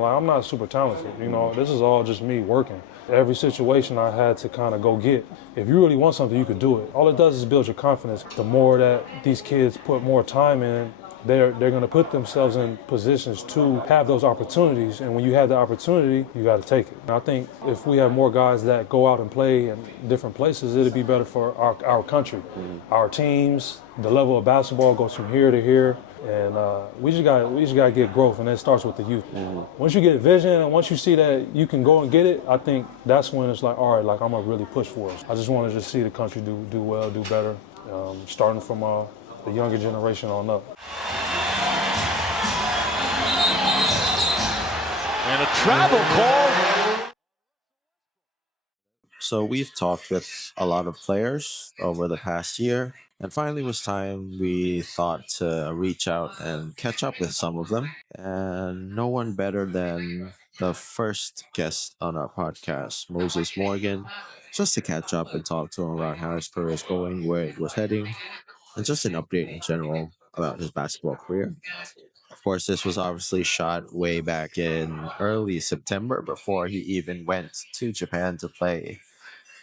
Like, I'm not super talented, this is all just me working. Every situation I had to kind of go get. If you really want something, you could do it. All it does is build your confidence. The more that these kids put more time in, they're going to put themselves in positions to have those opportunities. And when you have the opportunity, you got to take it. And I think if we have more guys that go out and play in different places, it'll be better for our country, our teams. The level of basketball goes from here to here. And we just got to get growth, and that starts with the youth. Once you get vision, and once you see that you can go and get it, I think that's when it's like, all right, like I'm gonna really push for it. I just want to just see the country do well, do better, starting from the younger generation on up. And a travel call. So we've talked with a lot of players over the past year, and finally it was time we thought to reach out and catch up with some of them. And no one better than the first guest on our podcast, Moses Morgan, just to catch up and talk to him about how his career is going, where it was heading, and just an update in general about his basketball career. Of course, this was obviously shot way back in early September before he even went to Japan to play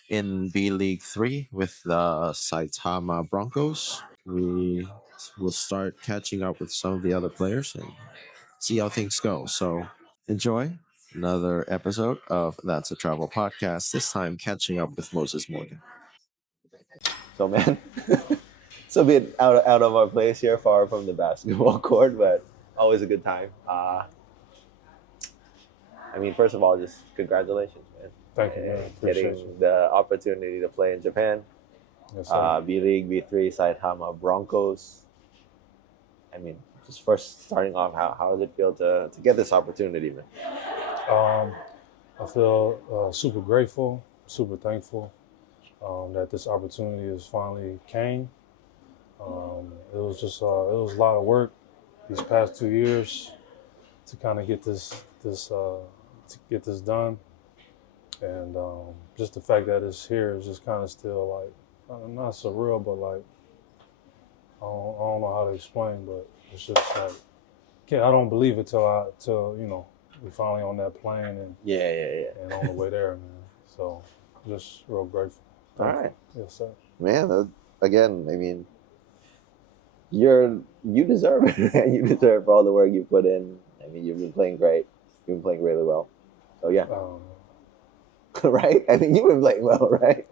in B League 3 with the Saitama Broncos. We will start catching up with some of the other players and see how things go. So enjoy another episode of That's a Travel Podcast, this time catching up with Moses Morgan. So, man, it's a bit out of our place here, far from the basketball court, but always a good time. First of all, just congratulations, man. Thank you, man. Appreciate Getting you. the opportunity to play in Japan. Yes, sir. B League, B3, Saitama Broncos. Just first starting off, how does it feel to get this opportunity, man? I feel super grateful, super thankful that this opportunity has finally came. It was just it was a lot of work these past 2 years to kind of get this done, and just the fact that it's here is just kind of still like not surreal, but like I don't know how to explain, but it's just like I don't believe it till we finally on that plane and and on the way there, man. So just real grateful. All right. Yes, sir. Man, again, you deserve it, man. You deserve all the work you put in. You've been playing great. You've been playing really well. So yeah. Right? You've been playing well, right?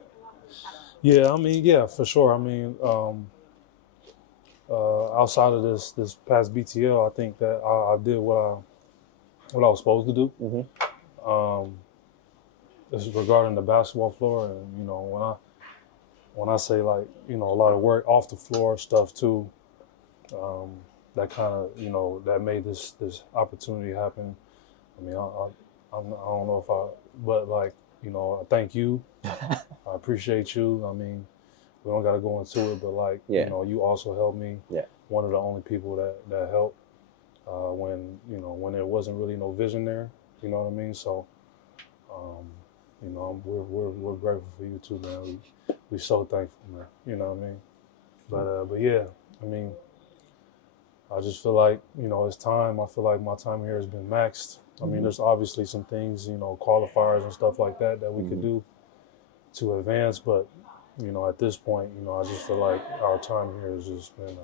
Yeah, for sure. Outside of this past BTL, I think that I did what I was supposed to do. Mm-hmm. This is regarding the basketball floor, and when I say like a lot of work off the floor stuff too, that kind of that made this opportunity happen. I don't know but like I thank you. I appreciate you. We don't got to go into it, but like you also helped me. Yeah. One of the only people that helped when there wasn't really no vision there. You know what I mean? So, we're grateful for you too, man. We so thankful, man. You know what I mean? But yeah, I just feel like it's time. I feel like my time here has been maxed. There's obviously some things, qualifiers and stuff like that we could do to advance, but at this point, I just feel like our time here has just been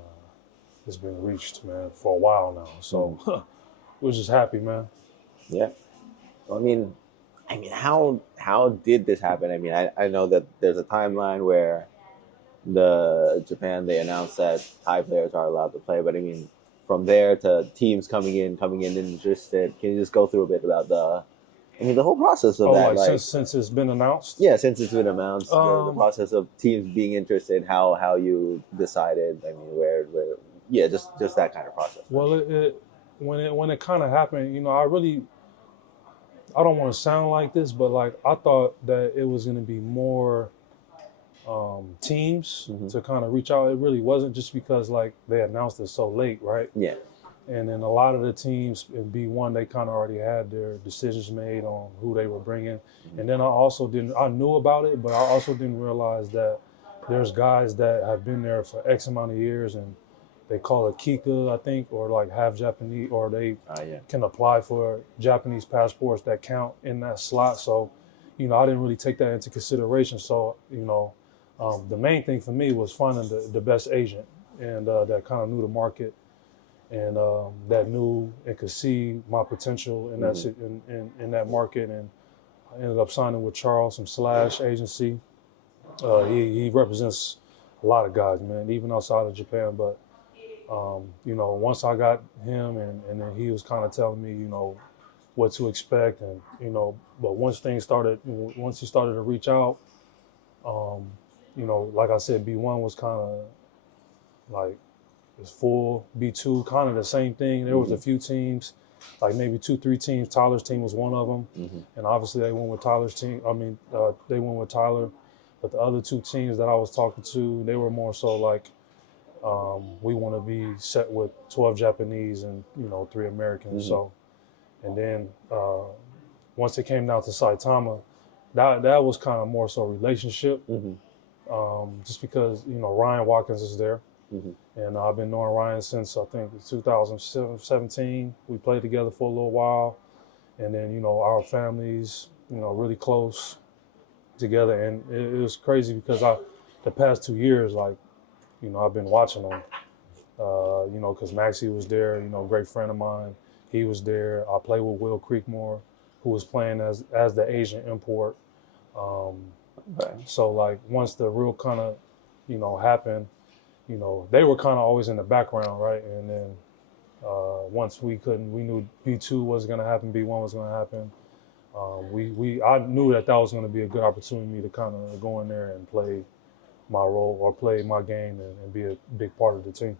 it's been reached, man, for a while now. So we're just happy, man. Yeah. How did this happen? I know that there's a timeline where the Japan, they announced that Thai players are allowed to play, but from there to teams coming in interested, can you just go through a bit about the whole process of that? Like since it's been announced? Yeah, since it's been announced, the process of teams being interested, how you decided, where just that kind of process. Well, when it kind of happened, I don't want to sound like this, but like I thought that it was going to be more teams to kind of reach out. It really wasn't, just because like they announced it so late, right? Yeah. And then a lot of the teams in B1, they kind of already had their decisions made on who they were bringing. And then I knew about it, but I also didn't realize that there's guys that have been there for X amount of years and they call it Kika, I think, or like half Japanese, or they Yeah. can apply for Japanese passports that count in that slot. So, I didn't really take that into consideration. So, the main thing for me was finding the best agent and that kind of knew the market and that knew and could see my potential in that in that market. And I ended up signing with Charles from Slash Agency. He represents a lot of guys, man, even outside of Japan. But once I got him, and then he was kind of telling me, what to expect, and but once he started to reach out, like I said, B1 was kind of like it's full. B2 kind of the same thing. There was a few teams, like maybe 2-3 teams. Tyler's team was one of them, and obviously they went with Tyler's team. They went with Tyler, but the other two teams that I was talking to, they were more so like, we want to be set with 12 Japanese and 3 Americans. So, and then once it came down to Saitama, that was kind of more so relationship, just because Ryan Watkins is there, and I've been knowing Ryan since I think 2017. We played together for a little while, and then our families really close together, and it was crazy because the past 2 years, like, I've been watching them, because Maxie was there, great friend of mine. He was there. I played with Will Creekmore, who was playing as the Asian import. So, like, once the real kind of, happened, they were kind of always in the background, right? And then once we knew B2 was going to happen, B1 was going to happen. I knew that was going to be a good opportunity to kind of go in there and play my role or play my game and be a big part of the team.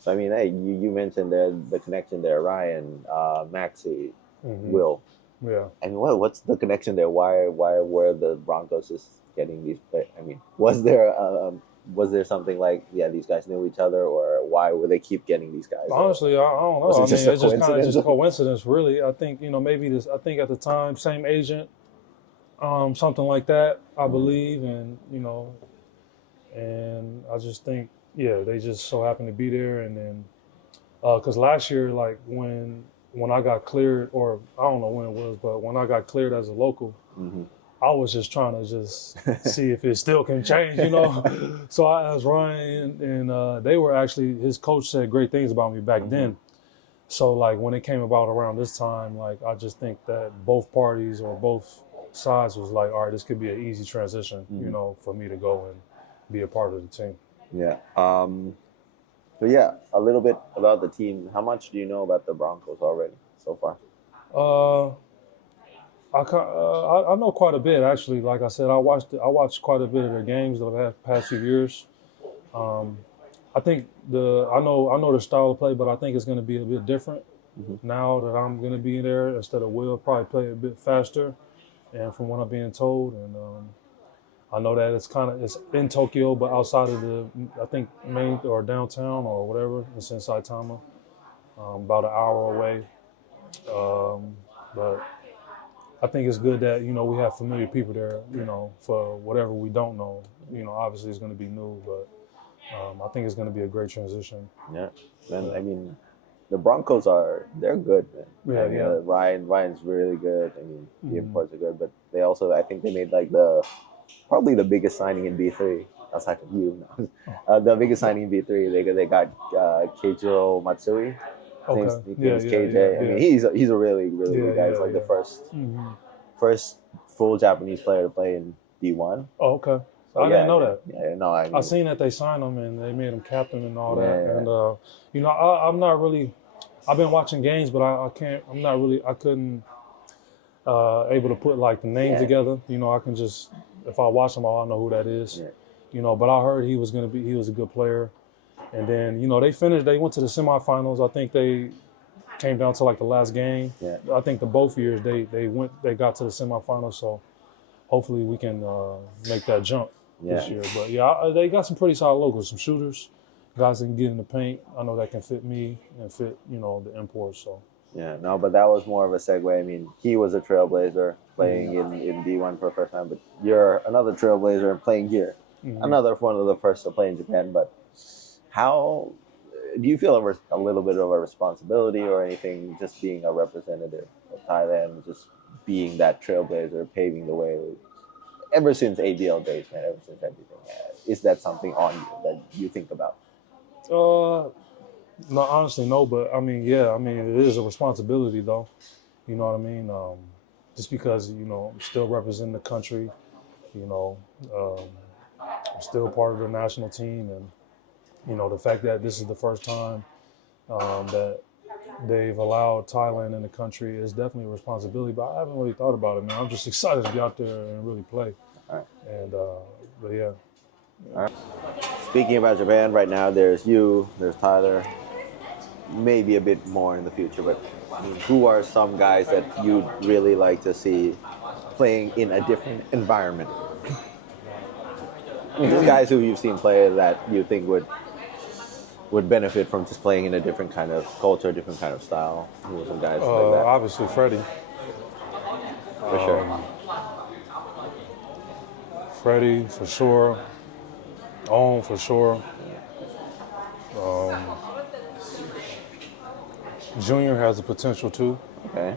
So I mean, hey, you mentioned the connection there, Ryan, Maxie, Will. Yeah. I mean, what's the connection there? Why were the Broncos just getting these players? I mean, was there something like, these guys knew each other, or why would they keep getting these guys? Honestly, I don't know. Was it just a it's just kind of coincidence? coincidence, really. I think maybe this. I think at the time, same agent, something like that. I believe, and and I just think, they just so happened to be there, and then because last year, like when I got cleared, or I don't know when it was, but when I got cleared as a local, I was just trying to just see if it still can change, So I asked Ryan, and they were actually, his coach said great things about me back then. So like when it came about around this time, like I just think that both parties or both sides was like, all right, this could be an easy transition, for me to go and be a part of the team. Yeah. So a little bit about the team. How much do you know about the Broncos already so far? I know quite a bit, actually. Like I said, I watched quite a bit of their games the past few years. I think I know their style of play, but I think it's going to be a bit different now that I'm going to be there. Instead of Will, probably play a bit faster, and from what I'm being told, and I know that it's in Tokyo, but outside of I think main or downtown or whatever, it's in Saitama, about an hour away. But I think it's good that we have familiar people there. For whatever we don't know, obviously it's going to be new, but I think it's going to be a great transition. Yeah, and I mean, the Broncos they're good, man. Yeah. Ryan's really good. I mean, the imports are good, but they also, I think they made like probably the biggest signing in B3 outside of you. The biggest signing in B3. They got Keiichiro Matsui. His name's KJ. I mean, he's a really good guy. He's like the first full Japanese player to play in D1. Oh, okay. So I didn't know that. Yeah, no, I seen that they signed him and they made him captain and all that. And I'm not really. I've been watching games, but I can't. I'm not really. I couldn't able to put like the names together. I can just, if I watch him, I'll know who that is. Yeah. But I heard he was a good player. And then, they went to the semifinals. I think they came down to like the last game. Yeah. I think both years they got to the semifinals. So hopefully we can make that jump this year. But they got some pretty solid locals, some shooters, guys that can get in the paint. I know that can fit me and fit, the imports. So. Yeah, no, but that was more of a segue. I mean, he was a trailblazer playing in D1 for the first time, but you're another trailblazer playing here. Another one of the first to play in Japan, but how do you feel a little bit of a responsibility or anything, just being a representative of Thailand, just being that trailblazer, paving the way? Ever since ABL days, man, ever since everything, is that something on you that you think about? Uh, no, honestly, no. But I mean, yeah, I mean, it is a responsibility, though. You know what I mean? Just because I'm still representing the country. You know, I'm still part of the national team, and the fact that this is the first time that they've allowed Thailand in the country is definitely a responsibility. But I haven't really thought about it, man. I'm just excited to be out there and really play. All right. And but yeah. All right. Speaking about Japan, right now there's you, there's Tyler, maybe a bit more in the future, but I mean, who are some guys that you'd really like to see playing in a different environment? Just guys who you've seen play that you think would benefit from just playing in a different kind of culture, different kind of style. Who are some guys like that? Obviously, Freddie. For sure. Freddie, for sure. Owen, for sure. Junior has the potential too. Okay.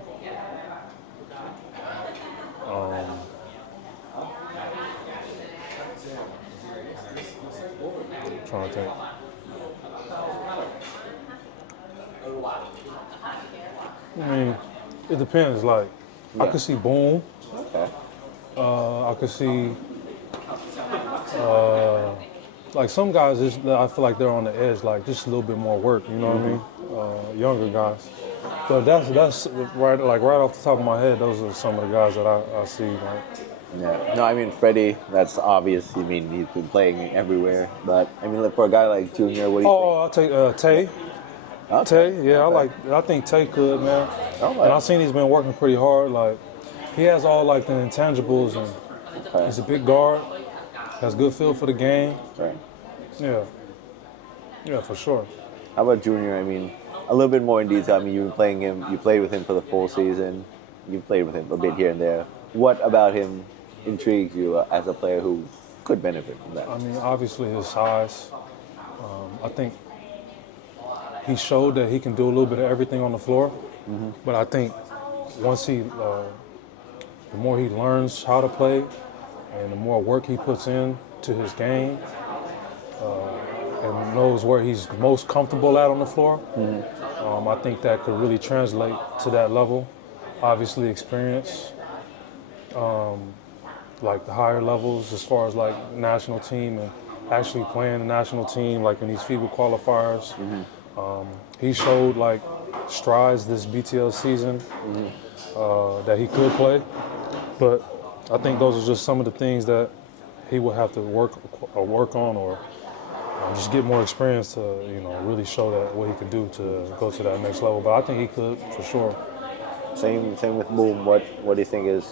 Trying to think. I mean, it depends. Like, I could see Boom. Okay. I could see, like some guys. I feel like they're on the edge. Like just a little bit more work. You know what I mean? Younger guys. But that's right. Like right off the top of my head, those are some of the guys that I see. Like, Yeah. No, I mean Freddie. That's obvious. I mean he's been playing everywhere. But I mean, for a guy like Junior, what do you think? I'll take Tay. Okay. Tay, yeah, Okay. I think Tay could, man. Okay. And I've seen he's been working pretty hard. Like, he has all like the intangibles, and Okay. he's a big guard. Has good feel for the game. Right. Yeah, for sure. How about Junior? I mean, a little bit more in detail. I mean, you've been playing him. You played with him for the full season. You've played with him a bit here and there. What about him intrigues you as a player who could benefit from that? I mean, obviously his size. I think he showed that he can do a little bit of everything on the floor. But I think once the more he learns how to play, and the more work he puts in to his game, and knows where he's most comfortable at on the floor, I think that could really translate to that level. Obviously, experience, like the higher levels as far as like national team and actually playing the national team, like in these FIBA qualifiers. He showed like strides this BTL season that he could play, but I think those are just some of the things that he will have to work on, or just get more experience to really show that what he can do to go to that next level. But I think he could for sure. Same with Boom. What do you think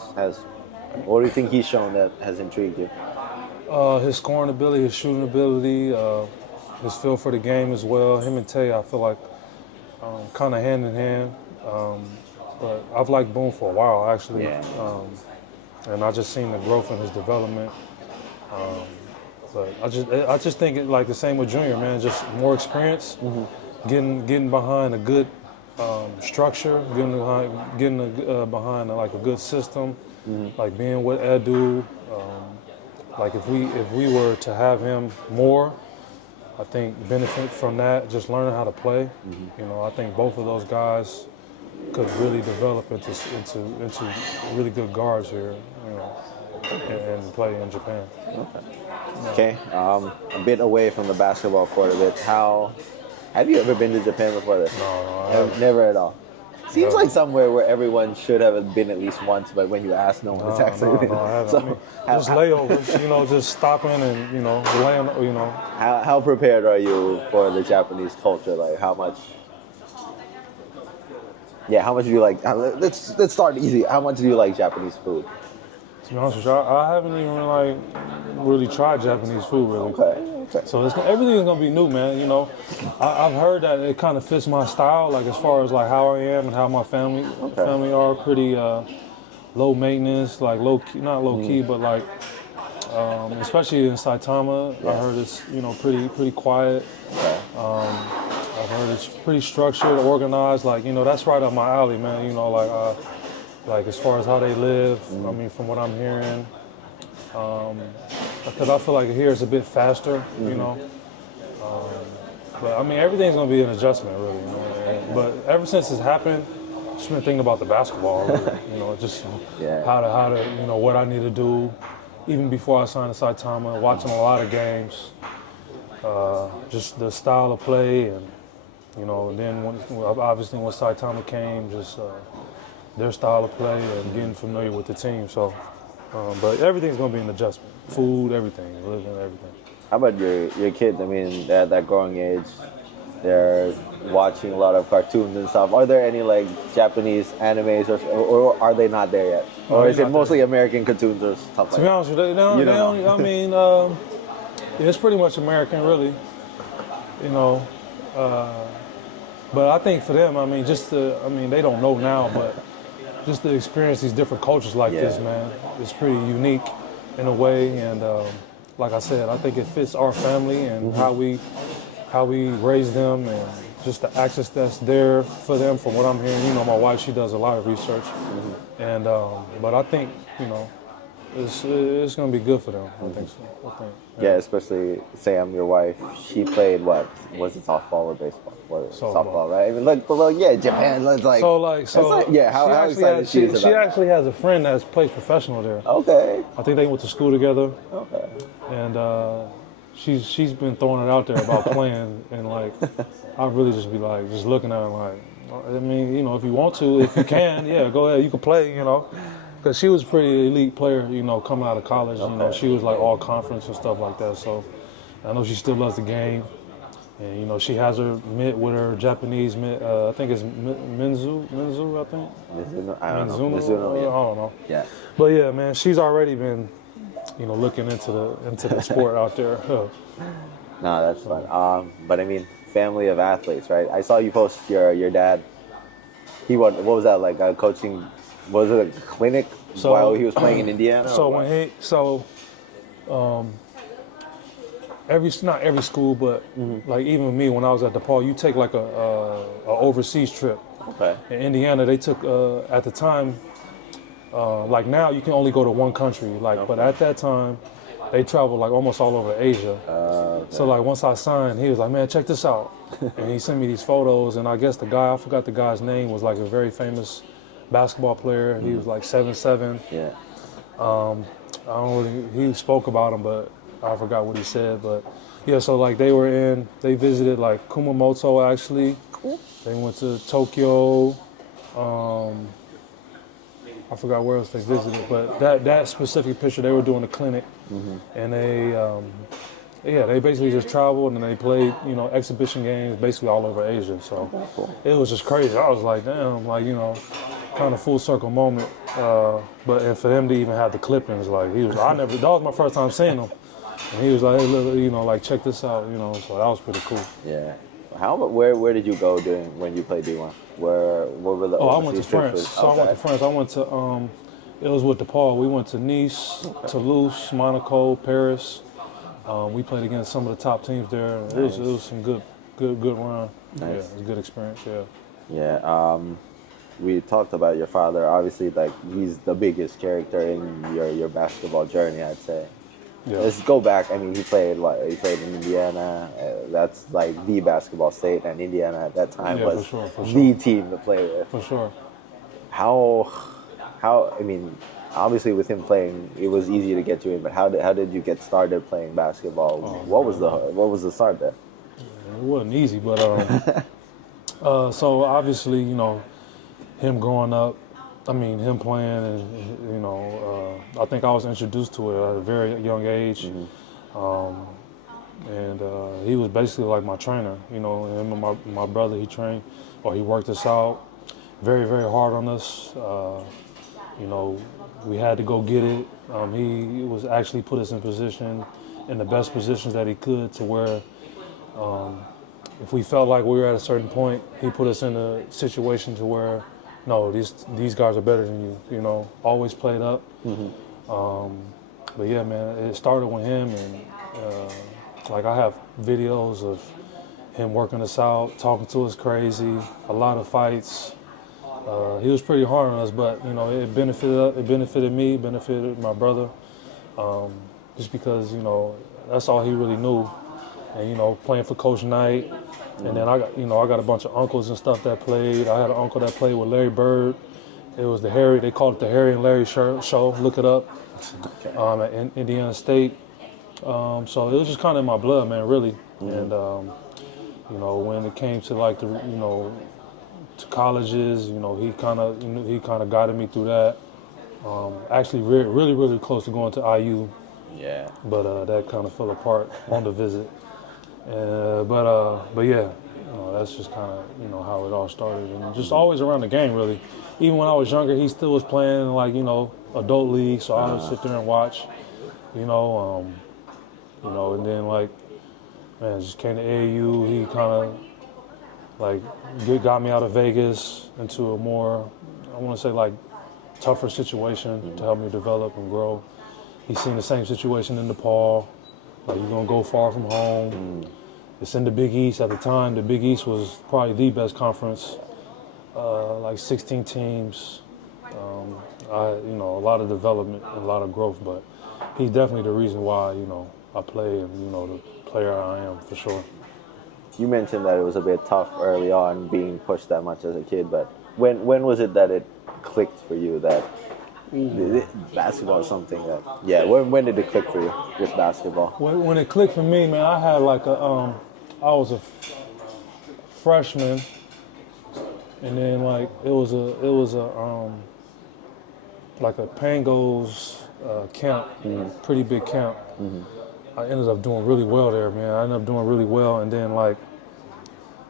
what do you think he's shown that has intrigued you? His scoring ability, his shooting ability, his feel for the game as well. Him and Tay, I feel like kind of hand in hand. But I've liked Boone for a while actually, and I just seen the growth in his development. But I just think it, like the same with Junior, man. Just more experience, getting behind a good structure, getting behind like a good system, like being with Edu. Like if we were to have him more, I think benefit from that, just learning how to play. I think both of those guys could really develop into really good guards here, and play in Japan. Okay, a bit away from the basketball court a bit. Have you ever been to Japan before this? No, never at all. Seems like somewhere where everyone should have been at least once, but when you ask, no one's actually been. No, I haven't. So, I mean, just layovers, just stopping and laying, How prepared are you for the Japanese culture? Like how much do you like? Let's start easy. How much do you like Japanese food? To be honest with you, I haven't even really tried Japanese food really. Okay. So everything is gonna be new, man. I've heard that it kind of fits my style, like as far as like how I am and how my family are pretty low maintenance, like low key, not low key, but like especially in Saitama, I heard it's pretty quiet. Okay. I I've heard it's pretty structured, organized. Like, that's right up my alley, man. Like as far as how they live. I mean, from what I'm hearing, because I feel like here it's a bit faster, But I mean, everything's gonna be an adjustment, really. But ever since it's happened, just been thinking about the basketball, really, just how to, what I need to do. Even before I signed to Saitama, watching a lot of games, just the style of play, and and then obviously when Saitama came, just their style of play and getting familiar with the team. So, but everything's gonna be an adjustment. Food, everything, living, everything. How about your kids? I mean, at that growing age, they're watching a lot of cartoons and stuff. Are there any like Japanese animes, or are they not there yet? Or is it mostly American cartoons or stuff like that? To be honest with you, they don't. I mean, it's pretty much American, really. But I think for them, I mean, they don't know now, but just to experience these different cultures like this, man, it's pretty unique in a way. And like I said, I think it fits our family and how we raise them, and just the access that's there for them. From what I'm hearing, my wife, she does a lot of research, and but I think it's gonna be good for them. I think so. Yeah, especially Sam, your wife. She played what? Was it softball or baseball? Softball, right? I mean, look, Japan. How excited she is about She actually has a friend that plays professional there. Okay. I think they went to school together. Okay. And she's been throwing it out there about playing, and like I really just be like just looking at her like, I mean, if you want to, if you can, yeah, go ahead, you can play, because she was a pretty elite player, coming out of college. She was like all conference and stuff like that. So I know she still loves the game, and she has her mitt with her Japanese mitt. I think it's Minzu, I think. Mizuno, I don't know. Mizuno, yeah. I don't know. Yeah. But yeah, man, she's already been, looking into the sport out there. No, that's fun. But I mean, family of athletes, right? I saw you post your dad. What was that like? Coaching? Was it a clinic while he was playing in Indiana? Not every school, but like even with me when I was at DePaul, you take like a overseas trip. Okay. In Indiana, they took at the time. Like now, you can only go to one country. But at that time, they traveled like almost all over Asia. Okay. So like once I signed, he was like, "Man, check this out," and he sent me these photos. And I guess I forgot the guy's name, was like a very famous basketball player. He was like 7'7". Yeah. He spoke about him, but I forgot what he said. But yeah, so like they visited like Kumamoto actually. Cool. They went to Tokyo. I forgot where else they visited, but that specific picture, they were doing a clinic, and they basically just traveled and they played, exhibition games basically all over Asia. So it was just crazy. I was like, damn, like, kind of full circle moment. And for him to even have the clippings, like that was my first time seeing him, and he was like, hey, look, like check this out, so that was pretty cool. Yeah. Where did you go when you played D1? What were the I went to France. I went to France. I went to it was with DePaul. We went to Nice, Toulouse, Monaco, Paris. We played against some of the top teams there. Nice. It was some good run. Nice. Yeah, it was a good experience. Yeah. Yeah. We talked about your father. Obviously, like he's the biggest character in your basketball journey, I'd say. Yeah. Let's go back. I mean, he played in Indiana. That's like the basketball state, and Indiana at that time was for sure. the team to play with. For sure. How? I mean, obviously with him playing, it was easy to get you in. But how did you get started playing basketball? What was the start there? It wasn't easy, but so obviously, him growing up. I mean, him playing, and I think I was introduced to it at a very young age, and he was basically like my trainer. Him and my brother, he worked us out very, very hard on us. We had to go get it. He was actually put us in the best positions that he could, to where if we felt like we were at a certain point, he put us in a situation to where, no, these guys are better than you. Always played up. But yeah, man, it started with him, and like I have videos of him working us out, talking to us crazy, a lot of fights. He was pretty hard on us, but it benefited me, benefited my brother, just because that's all he really knew. And playing for Coach Knight, and then I got a bunch of uncles and stuff that played. I had an uncle that played with Larry Bird. It was they called it the Harry and Larry show. Look it up. At Indiana State. So it was just kind of in my blood, man, really. And when it came to like to colleges, he kind of guided me through that. Actually, really, really close to going to IU. Yeah. But that kind of fell apart on the visit. But yeah, that's just kind of how it all started, and just always around the game, really. Even when I was younger, he still was playing like adult league, so I would sit there and watch, and then like, man, just came to AAU. He kind of like got me out of Vegas into a more, I want to say like tougher situation to help me develop and grow. He's seen the same situation in Nepal. Like, you're gonna go far from home. It's in the Big East at the time. The Big East was probably the best conference. Like 16 teams. A lot of development and a lot of growth. But he's definitely the reason why I play and the player I am, for sure. You mentioned that it was a bit tough early on, being pushed that much as a kid. But when was it that it clicked for you that basketball is something that, when did it click for you, just basketball? When it clicked for me, man, I had like I was a freshman, and then like it was a like a Pangos camp, pretty big camp. I ended up doing really well there, man. I ended up doing really well, and then like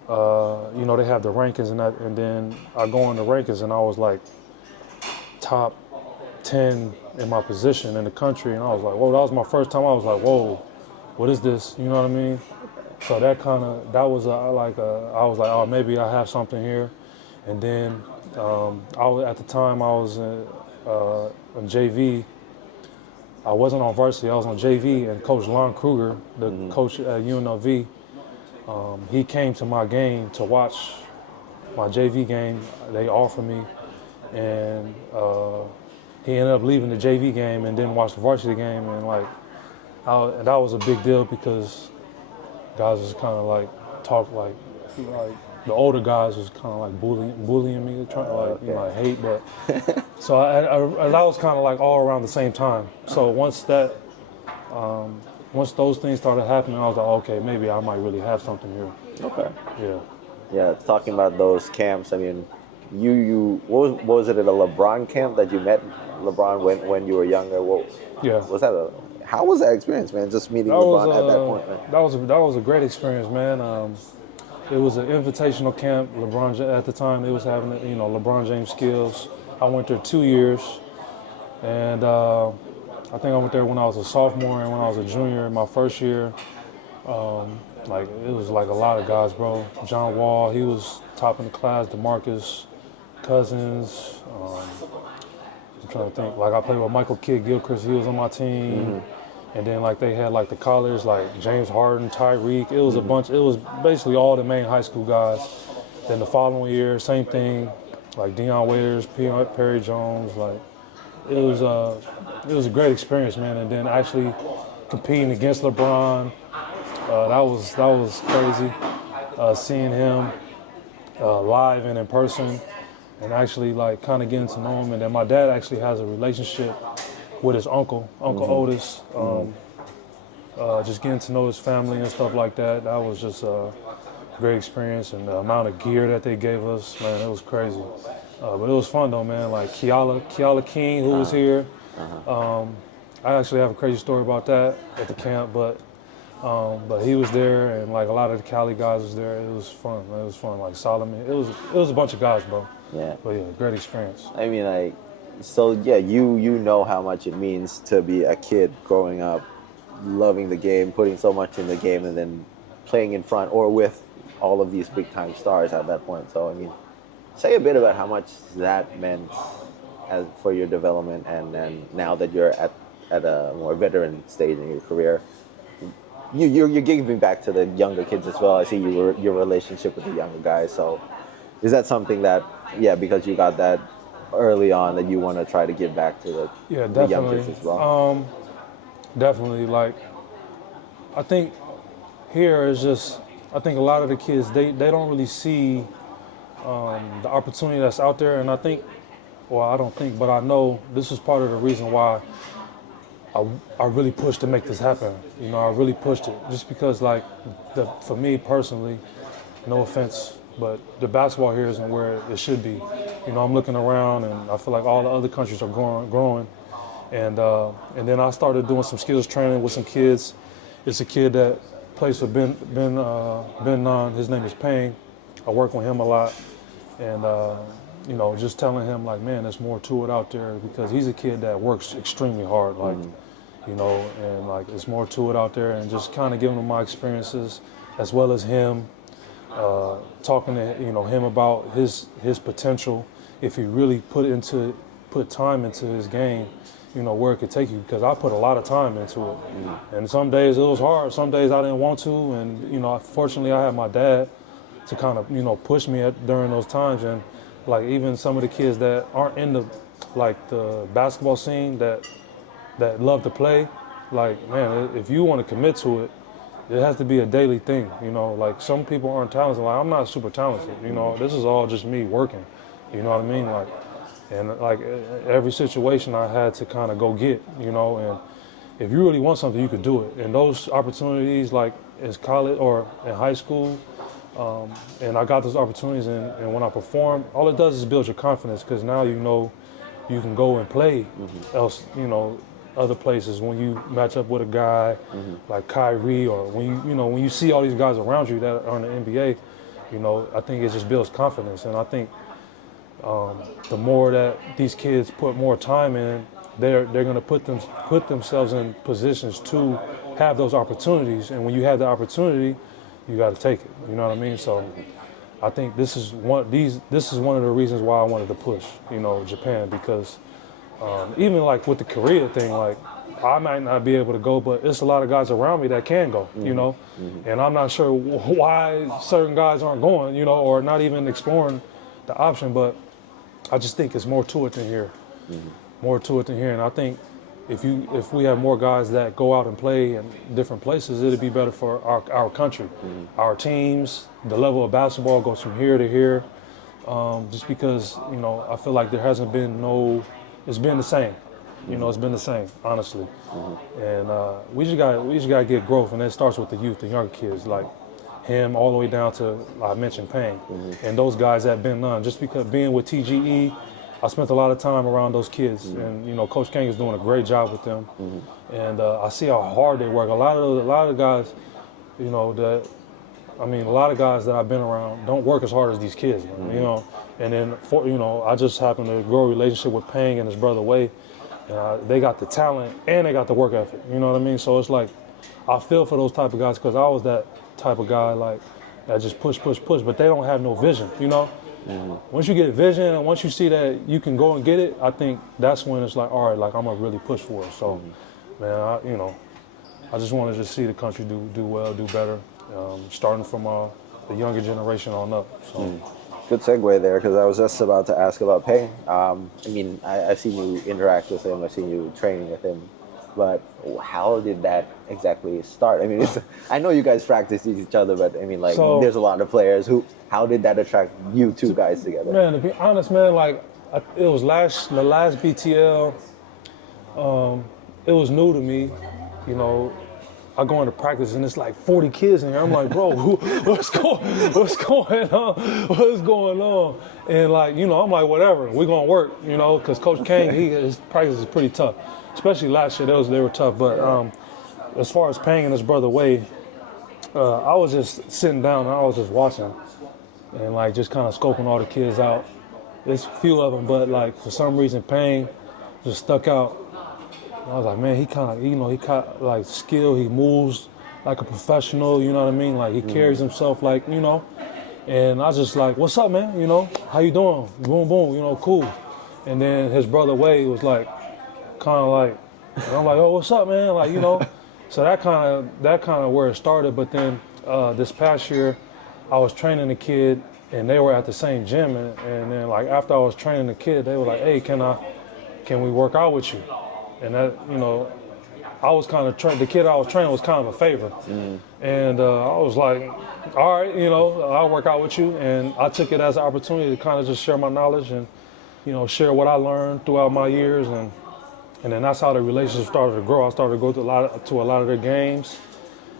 they have the rankings and that, and then I go in the rankings and I was like top 10 in my position in the country, and I was like, whoa, that was my first time. I was like, whoa, what is this? You know what I mean? So I was like, oh, maybe I have something here. And then at the time I was in JV. I wasn't on varsity, I was on JV, and Coach Lon Kruger, the coach at UNLV, he came to my game to watch my JV game. They offered me, and he ended up leaving the JV game and didn't watch the varsity game, and and that was a big deal because guys was kind of like like the older guys was kind of like bullying me, trying to like hate, but so that was kind of like all around the same time. So once those things started happening, I was like, okay, maybe I might really have something here. Okay. Yeah. Yeah, talking about those camps, I mean, what was it at a LeBron camp that you met LeBron when you were younger? How was that experience, man? Just meeting LeBron at that point, man. That was a great experience, man. It was an invitational camp. LeBron at the time they was having LeBron James skills. I went there 2 years, and I think I went there when I was a sophomore and when I was a junior. My first year, it was like a lot of guys, bro. John Wall, he was top in the class. DeMarcus Cousins. I'm trying to think. Like, I played with Michael Kidd Gilchrist. He was on my team. And then like they had like the college, like James Harden, Tyreek. It was a bunch. It was basically all the main high school guys. Then the following year, same thing, like Deion Waiters, Perry Jones. Like it was a great experience, man. And then actually competing against LeBron, that was crazy. Seeing him live and in person, and actually like kind of getting to know him. And then my dad actually has a relationship with his uncle Otis, just getting to know his family and stuff like that. That was just a great experience, and the amount of gear that they gave us, man, it was crazy. But it was fun though, man. Like Kiala King, who was here. I actually have a crazy story about that at the camp, but he was there, and like a lot of the Cali guys was there. It was fun. Man. It was fun. Like Solomon, it was a bunch of guys, bro. Yeah. But yeah, great experience. I mean, like. So yeah, you know how much it means to be a kid growing up, loving the game, putting so much in the game, and then playing in front or with all of these big time stars at that point. So I mean, say a bit about how much that meant for your development, and now that you're at a more veteran stage in your career, you're giving back to the younger kids as well. I see your relationship with the younger guys. So is that something that, yeah, because you got that early on, that you want to try to give back to Yeah, the young definitely. kids as well? Definitely. Like, I think here is just, I think a lot of the kids, they don't really see the opportunity that's out there. And I think, well, I don't think, but I know this is part of the reason why I really pushed to make this happen. You know, I really pushed it just because, like, for me personally, no offense, but the basketball here isn't where it should be. You know, I'm looking around and I feel like all the other countries are growing. And then I started doing some skills training with some kids. It's a kid that plays for Ben Nan. His name is Payne. I work with him a lot. And, you know, just telling him, like, man, there's more to it out there, because he's a kid that works extremely hard, like, you know, and, like, there's more to it out there, and just kind of giving him my experiences as well as him, talking to, you know, him about his potential if he really put time into his game, you know, where it could take you, because I put a lot of time into it. And some days it was hard, some days I didn't want to, and, you know, fortunately I had my dad to kind of, you know, push me during those times. And, like, even some of the kids that aren't in the basketball scene that love to play, like, man, if you want to commit to it, it has to be a daily thing, you know. Like, some people aren't talented. Like, I'm not super talented, you know. This is all just me working, you know what I mean? Like, and, like, every situation I had to kind of go get, you know. And if you really want something, you could do it. And those opportunities, like, as college or in high school, and I got those opportunities, and when I perform, all it does is build your confidence, because now you know you can go and play else, you know, other places. When you match up with a guy like Kyrie, or when you see all these guys around you that are in the NBA, you know, I think it just builds confidence. And I think the more that these kids put more time in, they're going to put themselves in positions to have those opportunities. And when you have the opportunity, you got to take it. You know what I mean? So I think this is one of the reasons why I wanted to push, you know, Japan, because even like with the Korea thing, like, I might not be able to go, but it's a lot of guys around me that can go, you know, and I'm not sure why certain guys aren't going, you know, or not even exploring the option. But I just think it's more to it than here, more to it than here. And I think if we have more guys that go out and play in different places, it'd be better for our country, our teams. The level of basketball goes from here to here, just because, you know, I feel like there hasn't been it's been the same. You know, it's been the same, honestly. And we just got to get growth, and it starts with the youth, the younger kids, like him, all the way down to, I mentioned, Payne, and those guys that been none. Just because being with TGE, I spent a lot of time around those kids, and, you know, Coach King is doing a great job with them, and I see how hard they work. A lot of guys, you know, a lot of guys that I've been around don't work as hard as these kids, man, you know. And then, you know, I just happened to grow a relationship with Pang and his brother Wei. They got the talent and they got the work ethic, you know what I mean? So it's like, I feel for those type of guys, because I was that type of guy, like, that just push, but they don't have no vision, you know? Once you get vision, and once you see that you can go and get it, I think that's when it's like, all right, like, I'm gonna really push for it. So, man, I just wanted to see the country do well, do better, starting from the younger generation on up. So. Good segue there, because I was just about to ask about Payne. I mean, I've seen you interact with him, I've seen you training with him, but how did that exactly start? I mean, I know you guys practice each other, but I mean, like, there's a lot of players how did that attract you two guys together? Man, to be honest, man, like, it was the last BTL, it was new to me, you know. I go into practice and it's like 40 kids in here. I'm like, bro, what's going on? And, like, you know, I'm like, whatever, we're gonna work, you know, because Coach Kane, his practice is pretty tough, especially last year. They were tough. But as far as Pang and his brother Wei, I was just sitting down and I was just watching and, like, just kind of scoping all the kids out. There's a few of them, but, like, for some reason Pang just stuck out. I was like, man, he kind of, you know, he got, like, skill. He moves like a professional, you know what I mean? Like, he carries himself like, you know. And I was just like, what's up, man? You know, how you doing? Boom, boom, you know, cool. And then his brother Wade was like, kind of like, and I'm like, oh, what's up, man? Like, you know. So that kind of where it started. But then this past year, I was training a kid, and they were at the same gym. And then like after I was training the kid, they were like, "Hey, can we work out with you?" And that, you know, I was kind of the kid I was training was kind of a favor. And I was like, all right, you know, I'll work out with you. And I took it as an opportunity to kind of just share my knowledge and, you know, share what I learned throughout my years. And then that's how the relationship started to grow. I started to go to a lot of their games,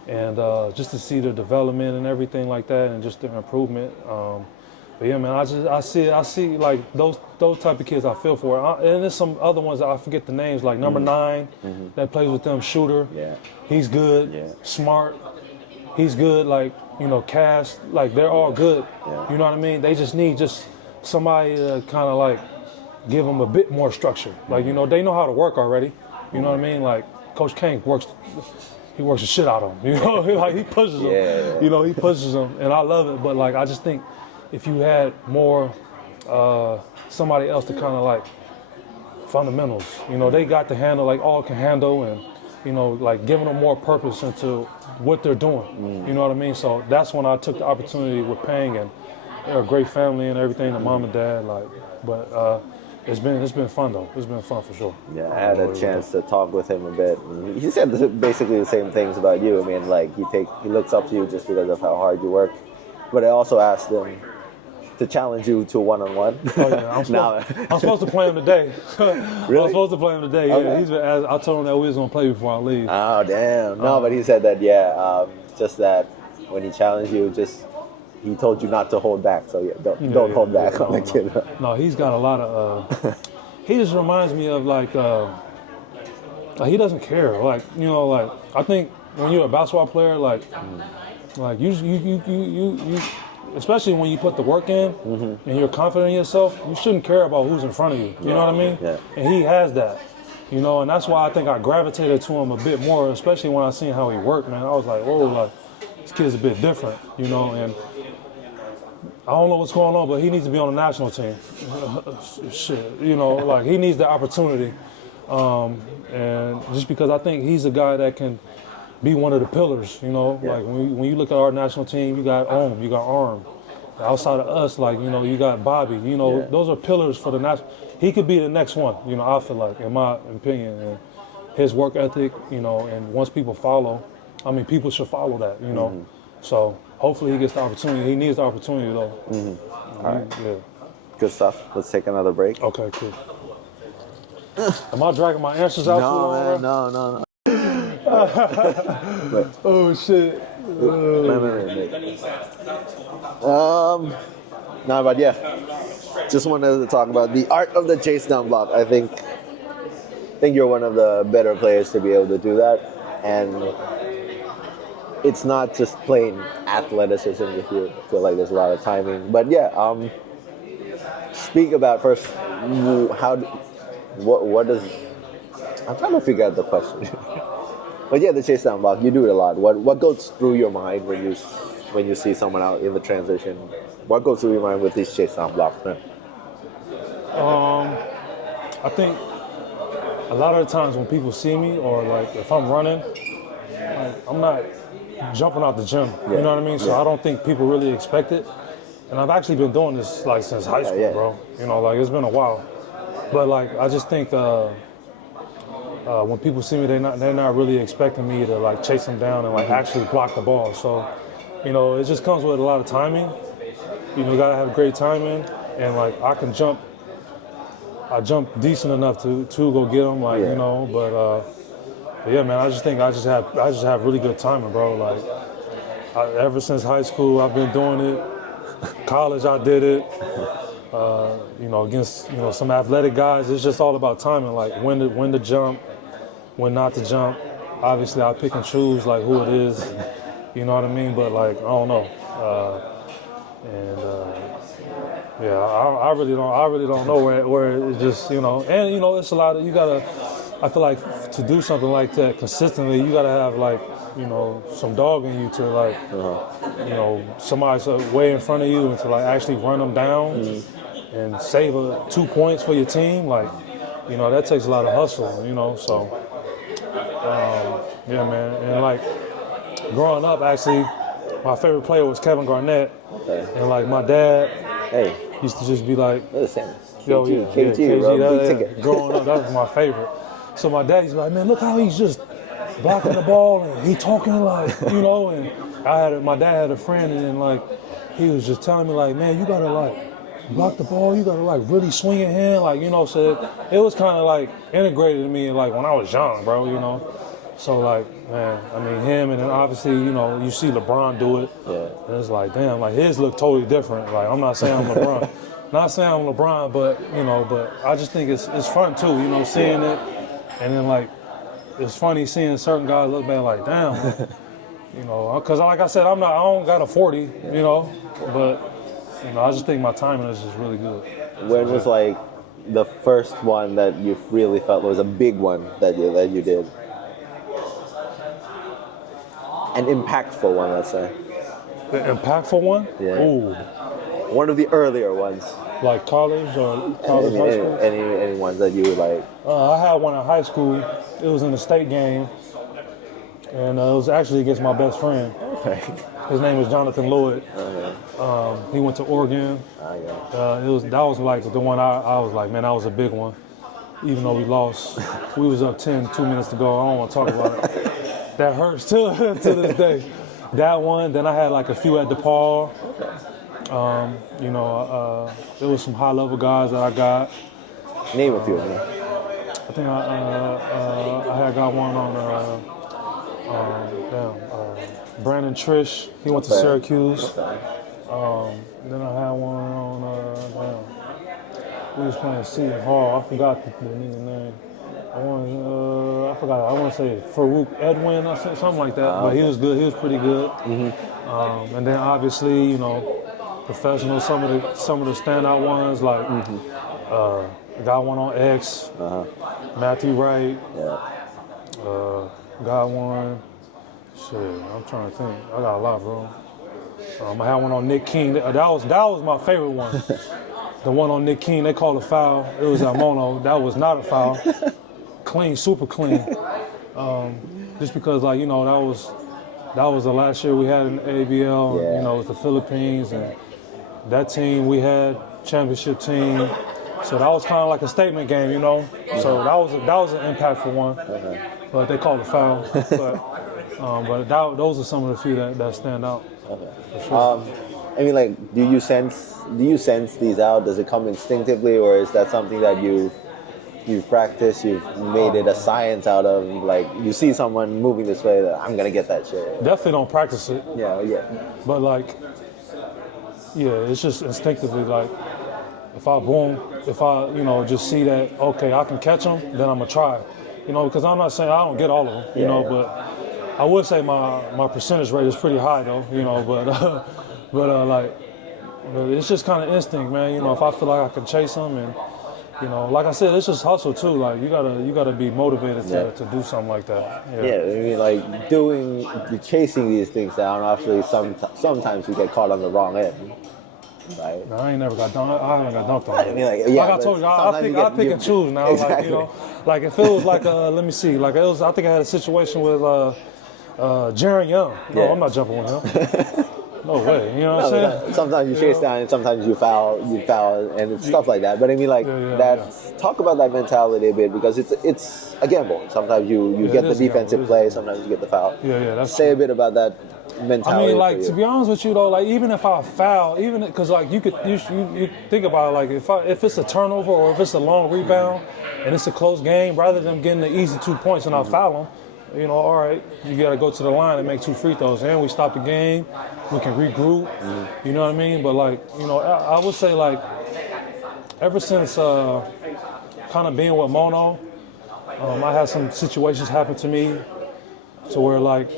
and just to see the development and everything like that, and just the improvement. But yeah, man, I see like those type of kids I feel for. And there's some other ones that I forget the names, like number 9 that plays with them, Shooter. Yeah. He's good. Yeah. Smart. He's good. Like, you know, Cass. Like, they're all good. Yeah. You know what I mean? They just need somebody to kind of like give them a bit more structure. Like, you know, they know how to work already. You know what I mean? Like, Coach Kane works the shit out of them. You know, like he pushes them. Yeah. You know, he pushes them, and I love it. But like, I just think if you had more somebody else to kind of like fundamentals, you know, they got to handle, like all can handle, and you know, like giving them more purpose into what they're doing. You know what I mean? So that's when I took the opportunity with Pang, and they're a great family and everything, the mom and dad. Like, but it's been fun though. It's been fun for sure. Yeah, I had a chance to talk with him a bit. And he said basically the same things about you. I mean, like he looks up to you just because of how hard you work. But I also asked him to challenge you to one-on-one. Oh yeah, I'm supposed to play him today. Really? I'm supposed to play him today. Okay. Yeah, he's been I told him that we was gonna play before I leave. Oh damn! No, but he said that just that when he challenged you, he told you not to hold back. So yeah, don't hold back on the kid. No, he's got a lot of. He just reminds me of like he doesn't care. Like, you know, like I think when you're a basketball player, like you especially when you put the work in and you're confident in yourself, you shouldn't care about who's in front of you. You know what I mean? Yeah. And he has that. You know, and that's why I think I gravitated to him a bit more, especially when I seen how he worked, man. I was like, whoa, like this kid's a bit different, you know, and I don't know what's going on, but he needs to be on the national team. Shit, you know, like he needs the opportunity. And just because I think he's a guy that can be one of the pillars, you know. Yeah. Like when you look at our national team, you got Ohm, you got Arm. Outside of us, like, you know, you got Bobby. You know, those are pillars for the national. He could be the next one, you know, I feel like, in my opinion. And his work ethic, you know, and once people follow, I mean, people should follow that, you know. So hopefully he gets the opportunity. He needs the opportunity, though. All right. Yeah. Good stuff. Let's take another break. Okay, cool. Am I dragging my answers out too long? No. Oh, shit. No, but yeah, just wanted to talk about the art of the chase down block. I think you're one of the better players to be able to do that, and it's not just plain athleticism with you. I feel like there's a lot of timing, but yeah. Speak about first what does. I'm trying to figure out the question. But yeah, the chase down block, you do it a lot. What goes through your mind when you see someone out in the transition? What goes through your mind with these chase down blocks, man? I think a lot of the times when people see me, or like if I'm running, like I'm not jumping out the gym. You know what I mean? So I don't think people really expect it. And I've actually been doing this like since high school, bro. You know, like it's been a while. But like I just think when people see me, they're not really expecting me to like chase them down and like actually block the ball. So, you know, it just comes with a lot of timing. You know, you gotta have great timing, and like I jump decent enough to go get them, like you know. But yeah, man, I just have really good timing, bro. Like ever since high school, I've been doing it. College, I did it. You know, against some athletic guys, it's just all about timing, like when to jump, when not to jump. Obviously, I pick and choose like who it is, you know what I mean. But like I don't know, yeah, I really don't know where it just, you know, and you know it's a lot of, you gotta. I feel like to do something like that consistently, you gotta have like, you know, some dog in you to like, you know, somebody's way in front of you and to like actually run them down and save 2 points for your team. Like, you know, that takes a lot of hustle, you know. So Yeah, man. And like growing up, actually, my favorite player was Kevin Garnett. Okay. And like my dad Hey, used to just be like, they're the same. yo, KG, yeah, KG, bro. Big that, ticket. growing up, that was my favorite. So my dad used to be like, man, look how he's just blocking the ball and he talking like, you know, and my dad had a friend and then like, he was just telling me like, man, you gotta like block the ball, you gotta like really swing your hand, like, you know, so it was kind of like integrated to me like when I was young, bro, you know. So like, man, I mean him and then obviously, you know, you see LeBron do it. Yeah. And it's like, damn, like his look totally different. Like I'm not saying I'm LeBron. Not saying I'm LeBron, but you know, but I just think it's fun too, you know, seeing it. And then like, it's funny seeing certain guys look back like, damn, you know, because like I said, I don't got a 40, you know, but you know, I just think my timing is just really good. When was like the first one that you really felt was a big one that you did? An impactful one, let's say. The impactful one? Yeah. Ooh, One of the earlier ones. like college or college high school? Any ones that you would like? I had one in high school. It was in a state game, and it was actually against my best friend. Okay. His name was Jonathan Lloyd. Okay. He went to Oregon. Okay. That was like the one I was like, man, that was a big one. Even though we lost, we was up 10, 2 minutes to go. I don't want to talk about it. That hurts to this day. That one. Then I had like a few at DePaul. You know, there was some high level guys that I got. Name a few. Man. I think I had got one on Brandon Trish. He went to Okay. Syracuse. Okay. Then I had one on. We was playing Seton Hall. I forgot the nigga's name. I forgot. I want to say Farouk Edwin or something like that. But he was good. He was pretty good. Mm-hmm. And then obviously, you know, professional. Some of the standout ones like got one on X. Matthew Wright. Yeah. Got one. Shit, I'm trying to think. I got a lot, bro. I had one on Nick King. That was my favorite one. The one on Nick King, they called a foul. It was at Mono. That was not a foul. Clean, super clean. Just because, like, you know, that was the last year we had in the ABL. Yeah. You know, with the Philippines and that team we had championship team. So that was kind of like a statement game, you know. So that was an impactful one. But they called a foul. But those are some of the few that stand out. Okay. For sure. I mean, like, do you sense these out? Does it come instinctively, or is that something that you've practiced, you've made it a science out of? Like, you see someone moving this way, that I'm gonna get that shit. Definitely don't practice it. Yeah. But like, yeah, it's just instinctively like, if I you know, just see that, okay, I can catch them, then I'm gonna try. You know, because I'm not saying I don't get all of them, you know, but I would say my percentage rate is pretty high though, you know, but it's just kind of instinct, man. You know, if I feel like I can chase them, and you know, like I said, it's just hustle too. Like you gotta be motivated to do something like that. Yeah, I mean, like chasing these things down. Obviously, sometimes you get caught on the wrong end. Right. No, I ain't never got dunked. I haven't got dunked on. I mean, like I told you, I pick and choose now. Exactly. Like, you know, like if it was like let me see, like it was. I think I had a situation with Jaron Young. No, Yeah. I'm not jumping with him. No way. You know what I'm saying? Sometimes you chase down, and sometimes you foul, and it's stuff like that. But I mean, like talk about that mentality a bit, because it's a gamble. Sometimes you get the defensive play, sometimes you get the foul. Yeah. Say a bit about that mentality. I mean, like, to be honest with you though, like even if I foul, even because like you think about it, like if it's a turnover or if it's a long rebound and it's a close game, rather than getting the easy 2 points and I foul them. You know, all right, you got to go to the line and make 2 free throws. And we stop the game, we can regroup, you know what I mean? But, like, you know, I would say, like, ever since kind of being with Mono, I had some situations happen to me to where, like,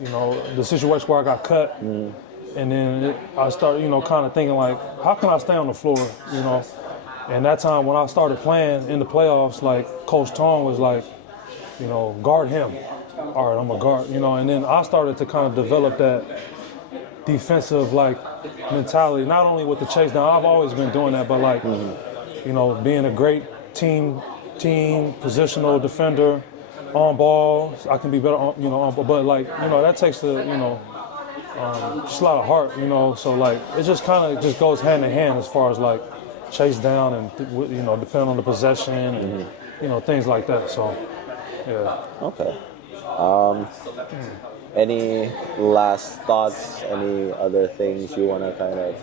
you know, the situation where I got cut, and then I started, you know, kind of thinking, like, how can I stay on the floor, you know? And that time when I started playing in the playoffs, like, Coach Tong was like, you know, guard him. All right, I'm a guard, you know, and then I started to kind of develop that defensive, like, mentality, not only with the chase down, I've always been doing that, but, like, you know, being a great team team, positional defender, on ball. I can be better on, but like, that takes just a lot of heart, so like, it just kind of just goes hand in hand as far as like chase down and, depending on the possession and, things like that. So, yeah. Okay. Any last thoughts? Any other things you want to kind of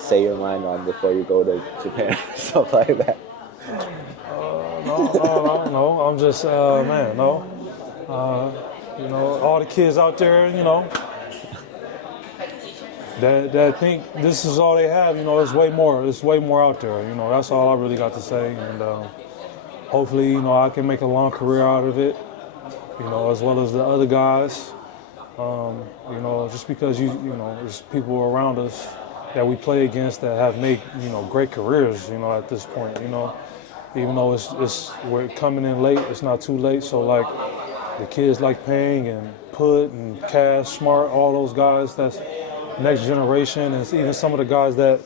say your mind on before you go to Japan, stuff like that? No. I'm just, man, no. All the kids out there, that think this is all they have, there's way more. There's way more out there, That's all I really got to say. And hopefully, I can make a long career out of it, as well as the other guys. Just because there's people around us that we play against that have made, great careers, at this point, Even though we're coming in late, it's not too late. So like the kids like Peng and Put and Cass, Smart, all those guys, that's next generation, and even some of the guys that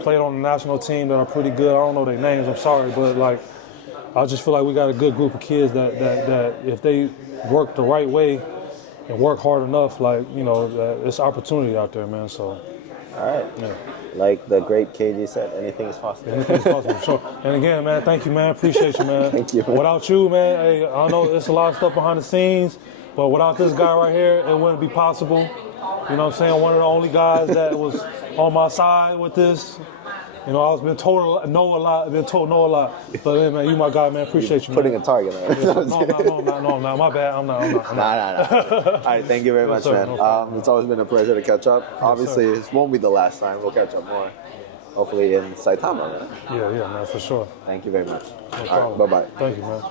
played on the national team that are pretty good. I don't know their names, I'm sorry, but like I just feel like we got a good group of kids that if they work the right way and work hard enough, like, that it's opportunity out there, man. So, all right. Yeah. Like the great KG said, anything is possible. Anything's possible, sure. And again, man, thank you, man. Appreciate you, man. Thank you, man. Without you, man, hey, I know there's a lot of stuff behind the scenes, but without this guy right here, it wouldn't be possible. You know what I'm saying? One of the only guys that was on my side with this. I was been told no a lot. But man, you my guy, man. Appreciate you, man. Putting a target on it. No, my bad. I'm not. Nah. All right, thank you very much, sir, man. no problem. It's always been a pleasure to catch up. Obviously, this won't be the last time. We'll catch up more. Hopefully in Saitama, man. Yeah, man, for sure. Thank you very much. No All problem. right, bye-bye. Thank you, man.